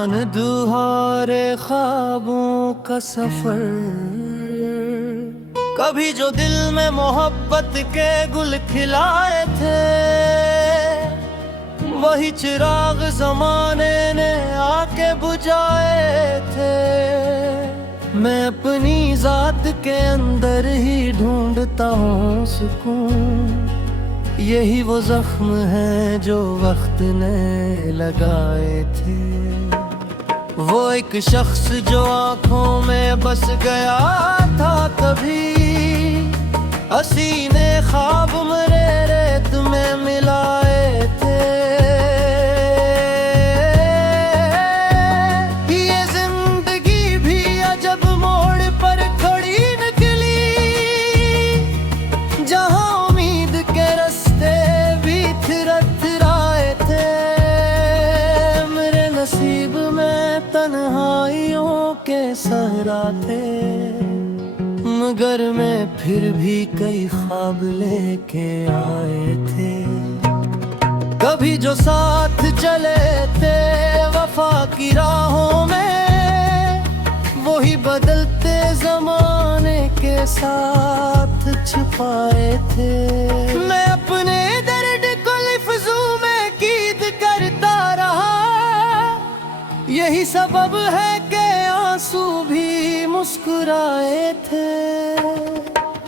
जान दुहारे ख्वाबों का सफर, कभी जो दिल में मोहब्बत के गुल खिलाए थे, वही चिराग जमाने ने आके बुझाए थे। मैं अपनी जात के अंदर ही ढूंढता हूँ सुकून, यही वो जख्म है जो वक्त ने लगाए थे। वो एक शख्स जो आंखों में बस गया था कभी, हसीने ख्वाब मेरे रेत में मिलाए थे। ये जिंदगी भी अजब मोड़ पर खड़ी निकली, जहां उम्मीद के रास्ते भी थिरथराए थे। मेरे नसीब में तन्हाइयों के सहरा थे, मगर मैं फिर भी कई ख्वाब लेके आए थे। कभी जो साथ चले थे वफा की राहों में, वही बदलते जमाने के साथ छुपाए थे। मैं अपने दर्द को लफ्जों में कीद करता रहा, यही सबब है कि आंसू भी मुस्कुराए थे।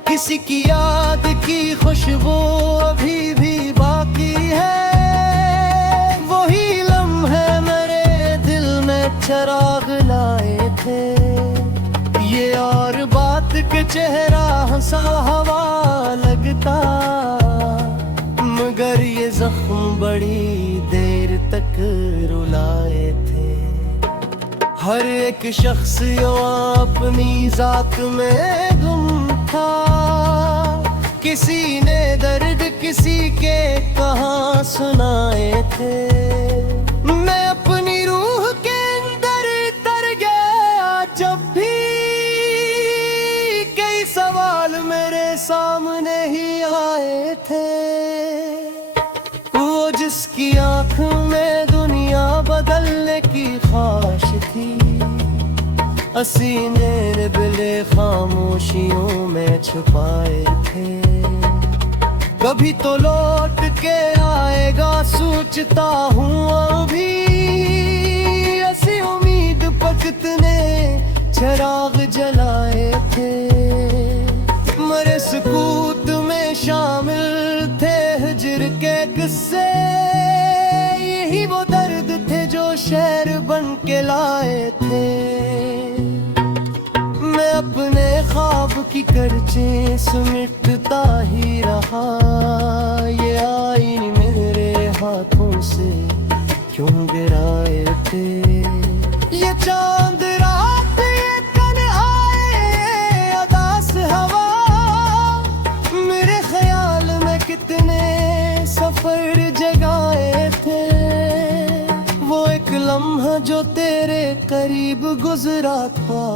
किसी की याद की खुशबू अभी भी बाकी है, वही लम्हे मेरे दिल में चिराग लाए थे। ये और बात के चेहरा हंसा हवा लगता, मगर ये जख्म बड़ी देर तक रुलाए थे। हर एक शख्स यो अपनी जात में गुम था, किसी ने दर्द किसी के कहाँ सुनाए थे। मैं अपनी रूह के अंदर तर गया जब भी, कई सवाल मेरे सामने ही आए थे। वो जिसकी आँख में दुनिया बदलने की ख्वाहिश थी, हसीने बिले खामोशियों में छुपाए थे। कभी तो लौट के आएगा सोचता हूँ अभी, ऐसी उम्मीद पर कितने चिराग जलाए थे। मेरे सुकूत में शामिल थे हिज्र के किस्से, यही वो दर्द थे जो शेर बन के लाए थे। मैं अपने ख्वाब की करचे समेटता ही रहा, ये आईने मेरे हाथों से क्यों गिराए थे। ये चांद रात ये तन्हाई अदास हवा, मेरे ख्याल में कितने सफर जगाए थे। वो एक लम्हा जो तेरे करीब गुजरा था,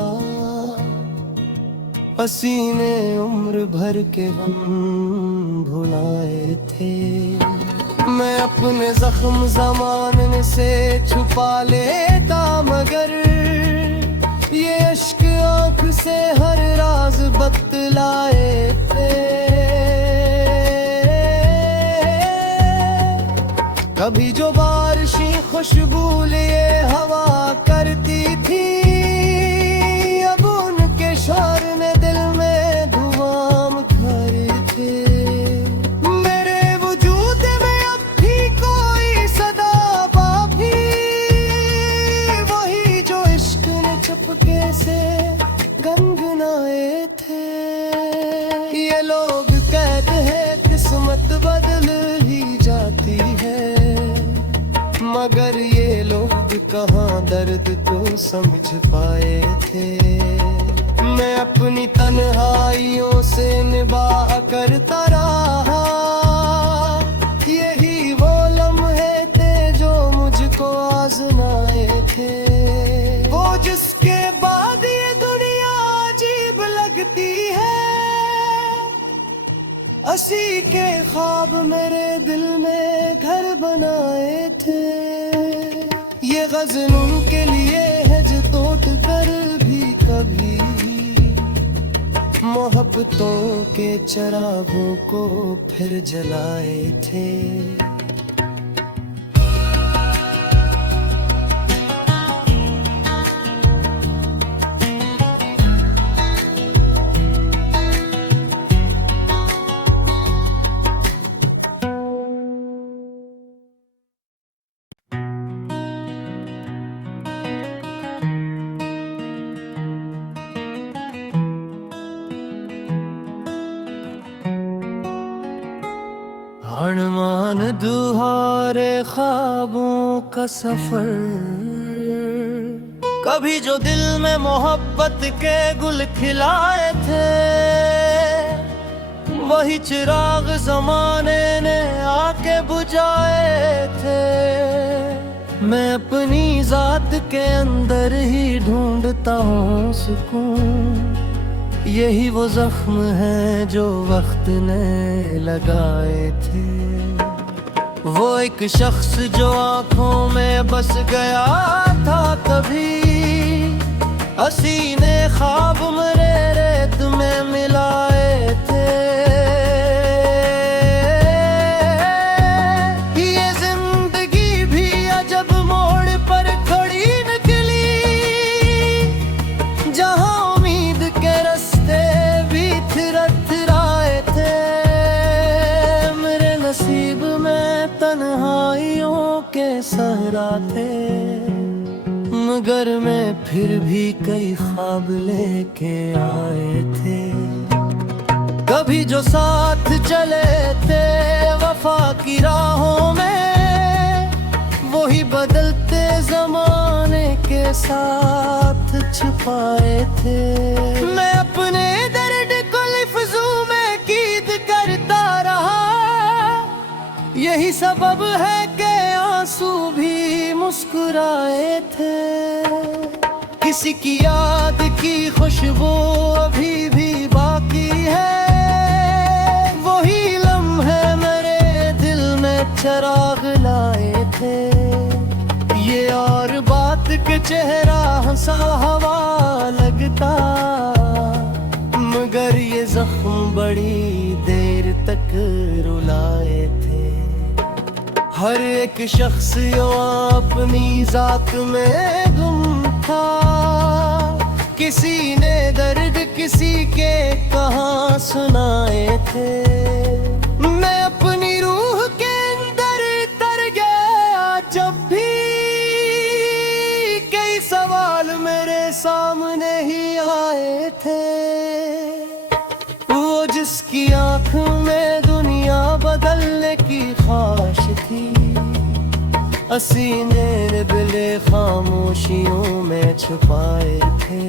हसीने उम्र भर के हम भुलाए थे। मैं अपने जख्म ज़माने से छुपा लेता, मगर ये अश्क आँख से हर राज बतलाए थे। कभी जो बारिशी खुशबू लिए हवा करती थी, अब उनके शोर ने दिल में धुआं भरे थे। मेरे वजूद में अब भी कोई सदा बाकी, वही जो इश्क ने चुपके से गनगनाए थे। ये लोग कहते हैं किस्मत बदल ही जाती है, मगर ये लोग कहाँ दर्द को समझ पाए थे। मैं अपनी तन्हाइयों से निभाह करता रहा, यही वो लम्हे थे जो मुझको आजमाए थे। वो जिसके बाद ये दुनिया अजीब लगती है, हंसी के ख्वाब मेरे दिल में घर बनाए थे। ये मजनून के लिए है जो तोड़ कर भी कभी मोहब्बतों के चरागों को फिर जलाए थे। अरमान दुहारे ख्वाबों का सफर, कभी जो दिल में मोहब्बत के गुल खिलाए थे, वही चिराग जमाने ने आके बुझाए थे। मैं अपनी जात के अंदर ही ढूंढता हूँ सुकून, यही वो जख्म है जो वक्त ने लगाए थे। वो एक शख्स जो आंखों में बस गया था कभी, हसीने ख्वाब मेरे रेत में मिलाए थे। ये जिंदगी भी अजब मोड़ पर खड़ी निकली, जहां उम्मीद के रास्ते भी थिरथराए थे। मेरे नसीब में तन्हाइयों के सहरा थे, मगर मैं फिर भी कई ख्वाब लेके आए थे। कभी जो साथ चले थे वफा की राहों में, वही बदलते जमाने के साथ छुपाए थे। मैं अपने दर्द को लफ्जों में कीद करता रहा, यही सबब है कि आंसू भी मुस्कुराए थे। किसी की याद की खुशबू अभी भी बाकी है, वही लम्हे मेरे दिल में चिराग लाए थे। ये और बात के चेहरा हंसा हवा लगता, मगर ये जख्म बड़ी देर तक रुलाए थे। हर एक शख्स यो अपनी जात में गुम था, किसी ने दर्द किसी के कहाँ सुनाए थे। मैं अपनी रूह के अंदर तर गया जब भी, कई सवाल मेरे सामने ही आए थे। वो जिसकी आँख में दुनिया बदलने की ख्वाहिश थी, हसीने बिले खामोशियों में छुपाए थे।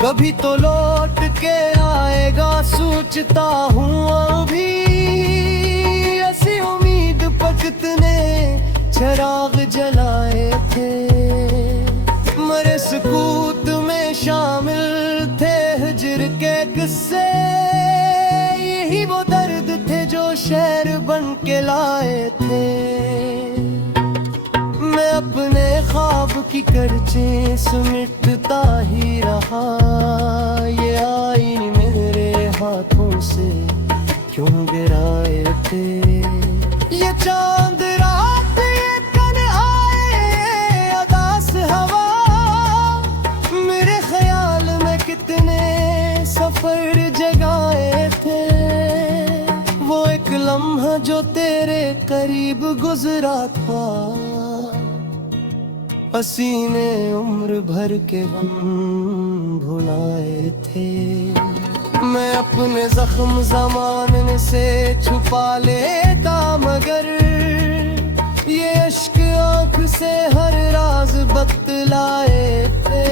कभी तो लौट के आएगा सोचता हूँ अभी, ऐसी उम्मीद पर कितने चिराग जलाए थे। मेरे सुकूत में शामिल थे हिज्र के किस्से, यही वो दर्द थे जो शेर बन के लाए थे। मैं अपने ख्वाब की करचे समेटता ही रहा, ये आईन मेरे हाथों से क्यों गिराए थे। ये चांद रात ये तन्हाई अदास हवा, मेरे ख्याल में कितने सफर जगाए थे। वो एक लम्हा जो तेरे करीब गुजरा था, हसीने उम्र भर के हम भुलाए थे। मैं अपने जख्म ज़माने से छुपा लेता, मगर ये अश्क आँख से हर राज बतलाए थे।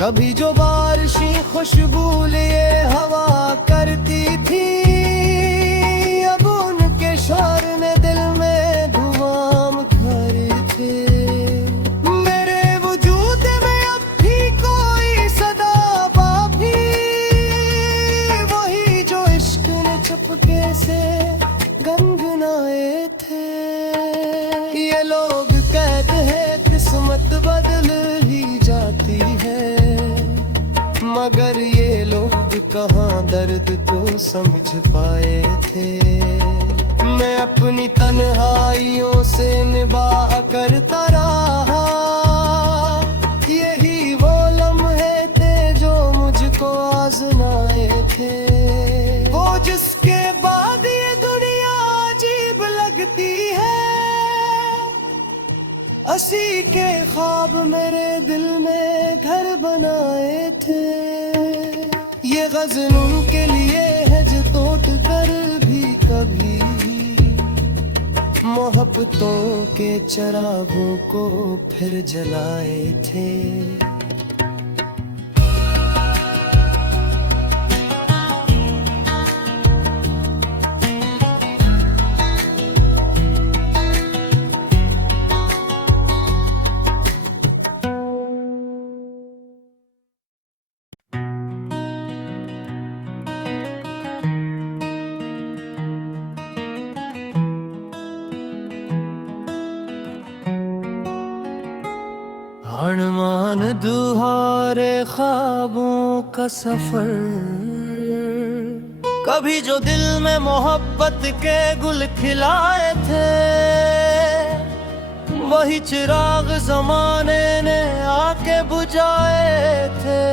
कभी जो बारिशी खुशबू लिए हवा करती थी, अब उनके शोर ने दिल में धुआं कर थे। मेरे वजूद में अब भी कोई सदा बाकी, वही जो इश्क ने चुपके से गनगनाए समझ पाए थे। मैं अपनी तन्हाइयों से निबाह करता रहा, यही वो लम्हे थे जो मुझको आजमाए थे। वो जिसके बाद ये दुनिया अजीब लगती है, असी के ख्वाब मेरे दिल में घर बनाए थे। ये गज़ल उनके लिए है जो टूट कर भी कभी मोहब्बतों के चिरागों को फिर जलाए थे। अरमान दुहारे ख्वाबों का सफर, कभी जो दिल में मोहब्बत के गुल खिलाए थे, वही चिराग जमाने ने आके बुझाए थे।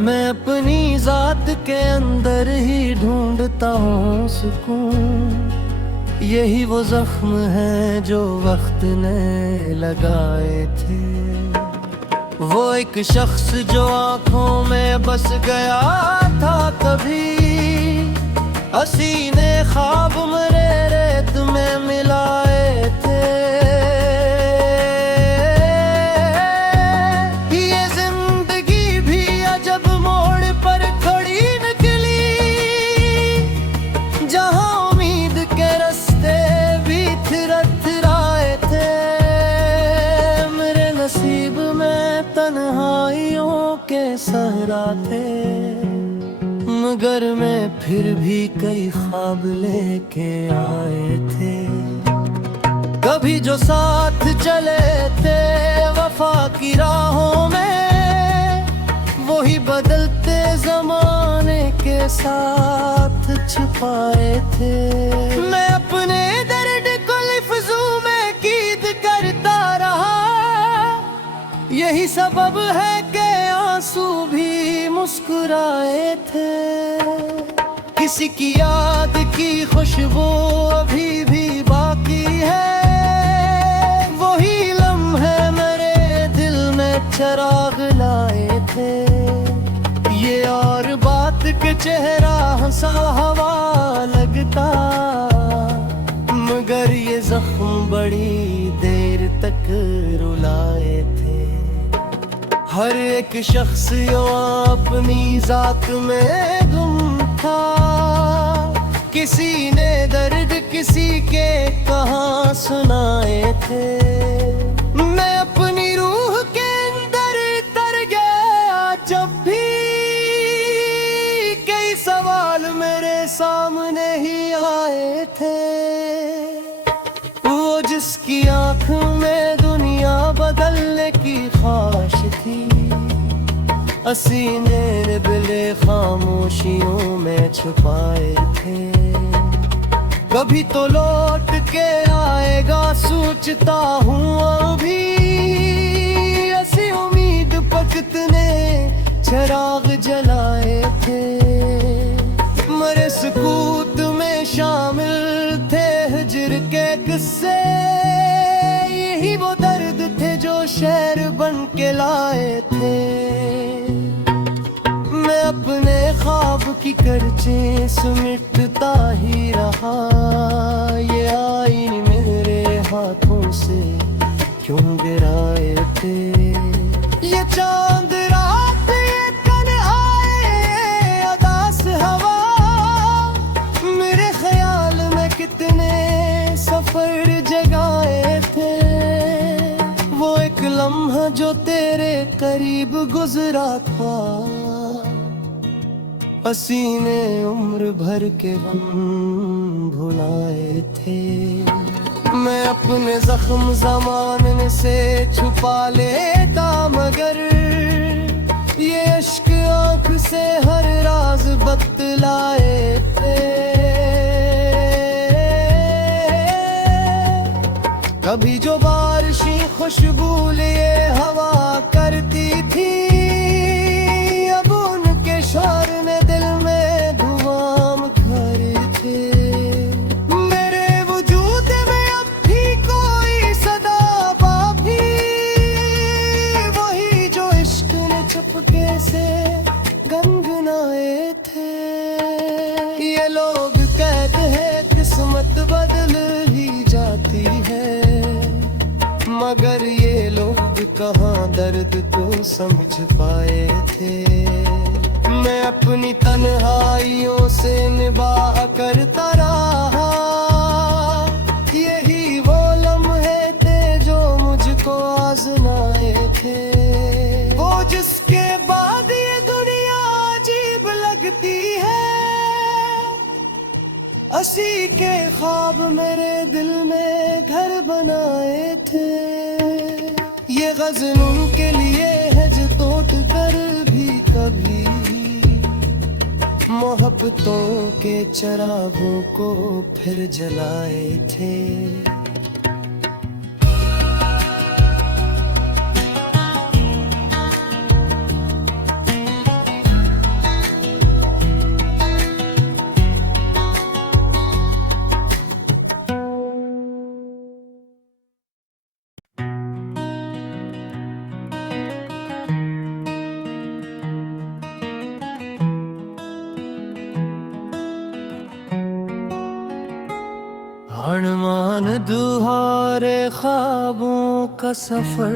मैं अपनी जात के अंदर ही ढूंढता हूँ सुकून, यही वो जख्म है जो वक्त ने लगाए थे। वो एक शख्स जो आंखों में बस गया था कभी, हसीने ख्वाब मेरे रेत में मिलाए थे। ये जिंदगी भी अजब मोड़ पर खड़ी निकली, जहां उम्मीद के रास्ते भी थिरथराए थे। मेरे नसीब में तन्हाइयों के सहरा थे, मगर मैं फिर भी कई ख्वाब लेके आए थे। कभी जो साथ चले थे वफा की राहों में, वही बदलते जमाने के साथ छुपाए थे। मैं अपने दर्द को लफ्जों में कीद करता रहा, यही सबब है कि आंसू भी मुस्कुराए थे। किसी की याद की खुशबू अभी भी बाकी है, वही लम्हे मेरे दिल में चिराग लाए थे। ये और बात के चेहरा हंसा हवा लगता, मगर ये जख्म बड़ी देर तक रुलाए थे। हर एक शख्स यो अपनी जात में गुम था, किसी ने दर्द किसी के कहाँ सुनाए थे। मैं अपनी रूह के अंदर तर गया जब भी, कई सवाल मेरे सामने ही आए थे। वो जिसकी आँख में दुनिया बदलने की ख्वाहिश थी, हसीने बिले खामोशियों में छुपाए थे। कभी तो लौट के आएगा सोचता हूँ अभी, ऐसी उम्मीद वक्त ने चिराग जलाए थे। मरे सुकूत में शामिल थे हिज्र के किस्से, यही वो दर्द थे जो शेर बन के लाए थे। मैं अपने ख्वाब की करचे समेटता ही रहा, ये आईन मेरे हाथों से क्यों गिराए थे। ये चांद रात ये तन्हाई उदास हवा, मेरे ख्याल में कितने सफर जगाए थे। वो एक लम्हा जो तेरे करीब गुजरा था, पसीने उम्र भर के गम भुलाए थे। मैं अपने जख्म ज़माने से छुपा लेता, मगर ये अश्क आँख से हर राज बतलाए थे। कभी जो बारिशी खुशबू लिए हवा करती थी, अब उनके शोर ने दिल में धुआं कर थे। मेरे वजूद में अब भी कोई सदा बाभी, वही जो इश्क ने चुपके से गनगनाए थे। ये लोग कहते हैं किस्मत बदल ही जाती है, मगर ये लोग कहाँ दर्द को समझ पाए थे। मैं अपनी तन्हाइयों से निभाह करता रहा, यही वो लम्हे थे जो मुझको आजमाए थे। वो जिसके बाद ये दुनिया अजीब लगती है, असी के ख्वाब मेरे दिल में घर बनाए थे। ये गज़ल उनके लिए है जो टूट कर भी कभी मोहब्बतों के चिरागों को फिर जलाए थे। अरमान दुहारे ख्वाबों का सफर,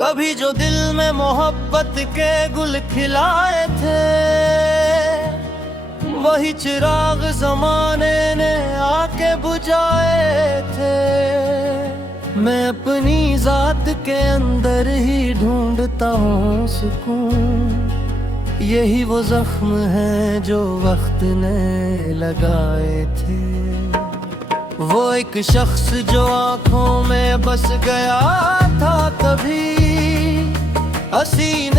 कभी जो दिल में मोहब्बत के गुल खिलाए थे, वही चिराग जमाने ने आके बुझाए थे। मैं अपनी जात के अंदर ही ढूंढता हूँ सुकून, यही वो जख्म है जो वक्त ने लगाए थे। वो एक शख्स जो आंखों में बस गया था कभी, हसीन